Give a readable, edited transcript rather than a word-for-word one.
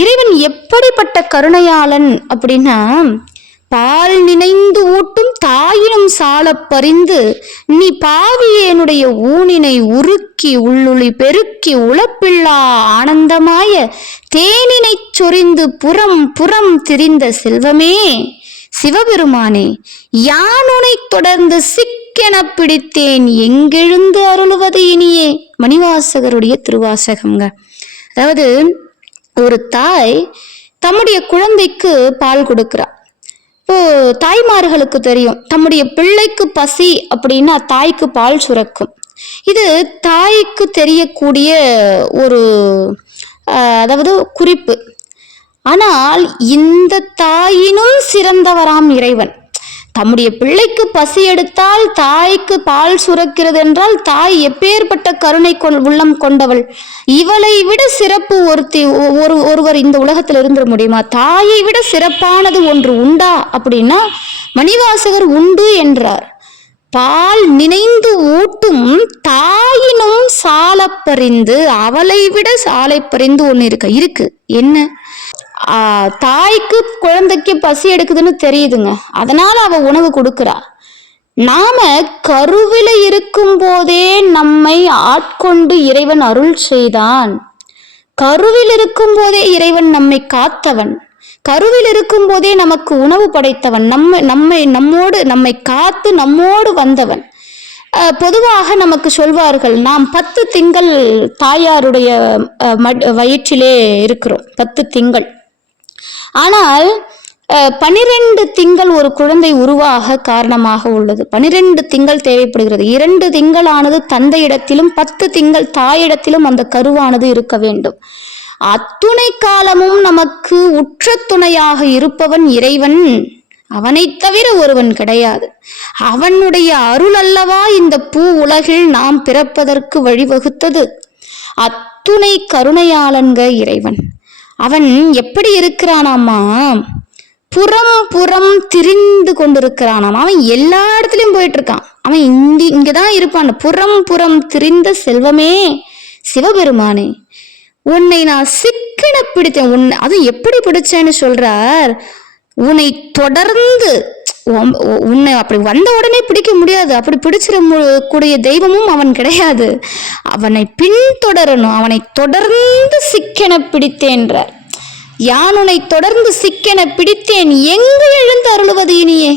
இறைவன் எப்படிப்பட்ட கருணையாளன் அப்படின்னா, பால் நினைந்து ஊட்டும் தாயினும் சால பறிந்து நீ பாவியேனுடைய ஊனினை உருக்கி உள்ளுளி பெருக்கி உழப்பில்லா ஆனந்தமாய தேனினை சொரிந்து புறம் புறம் திரிந்த செல்வமே சிவபெருமானே, யானுனை தொடர்ந்து சிக்கென பிடித்தேன் எங்கெழுந்து அருளுவது இனியே. மணிவாசகருடைய திருவாசகம்ங்க. அதாவது ஒரு தாய் தம்முடைய குழந்தைக்கு பால் கொடுக்கிறா. இப்போ தாய்மார்களுக்கு தெரியும், தம்முடைய பிள்ளைக்கு பசி அப்படின்னா தாய்க்கு பால் சுரக்கும். இது தாய்க்கு தெரியக்கூடிய ஒரு அதாவது குறிப்பு. ஆனால் இந்த தாயினும் சிறந்தவராம் இறைவன். தம்முடைய பிள்ளைக்கு பசி எடுத்தால் தாய்க்கு பால் சுரக்கிறது என்றால் தாய் எப்பேற்பட்ட கருணை உள்ளம் கொண்டவள். இவளை விட சிறப்பு ஒருவர் இந்த உலகத்தில் இருந்துட முடியுமா? தாயை விட சிறப்பானது ஒன்று உண்டா அப்படின்னா மணிவாசகர் உண்டு என்றார். பால் நினைந்து ஊட்டும் தாயினும் சால பறிந்து, அவளை விட சாலை பறிந்து ஒன்று இருக்கு. என்ன? தாய்க்கு குழந்தைக்கு பசி எடுக்குதுன்னு தெரியுதுங்க, அதனால அவ உணவு கொடுக்கிறா. நாம கருவில இருக்கும் போதே நம்மை ஆட்கொண்டு இறைவன் அருள் செய்தான். கருவில் இருக்கும் போதே இறைவன் நம்மை காத்தவன். கருவில் இருக்கும் போதே நமக்கு உணவு படைத்தவன். நம்மை காத்து நம்மோடு வந்தவன். பொதுவாக நமக்கு சொல்வார்கள், நாம் 10 திங்கள் தாயாருடைய வயிற்றிலே இருக்கிறோம், 10 திங்கள். ஆனால் 12 திங்கள் ஒரு குழந்தை உருவாக காரணமாக உள்ளது. 12 திங்கள் தேவைப்படுகிறது. 2 திங்களானது தந்தையிடத்திலும் 10 திங்கள் தாயிடத்திலும் அந்த கருவானது இருக்க வேண்டும். அத்துணை காலமும் நமக்கு உற்ற துணையாக இருப்பவன் இறைவன். அவனை தவிர ஒருவன் கிடையாது. அவனுடைய அருள் அல்லவா இந்த பூ உலகில் நாம் பிறப்பதற்கு வழிவகுத்தது. அத்துணை கருணையாளன்க இறைவன். அவன் எப்படி இருக்கிறானாமா? புறம் புறம் திரிந்து கொண்டிருக்கிறானாம். அவன் எல்லா இடத்துலயும் போயிட்டு இருக்கான். அவன் இங்கதான் இருப்பான். புறம் புறம் திரிந்த செல்வமே சிவபெருமானே, உன்னை நான் சிக்கன பிடித்தேன். அது எப்படி பிடிச்சேன்னு சொல்றார். உன்னை தொடர்ந்து, உன்னை அப்படி வந்த உடனே பிடிக்க முடியாது. அப்படி பிடிச்சிட கூடிய தெய்வமும் அவன் கிடையாது. அவனை பின்தொடரணும். அவனை தொடர்ந்து சிக்கென பிடித்தேன்றார். யான் உன்னை தொடர்ந்து சிக்கென பிடித்தேன் எங்கு எழுந்து அருளுவது இனியே.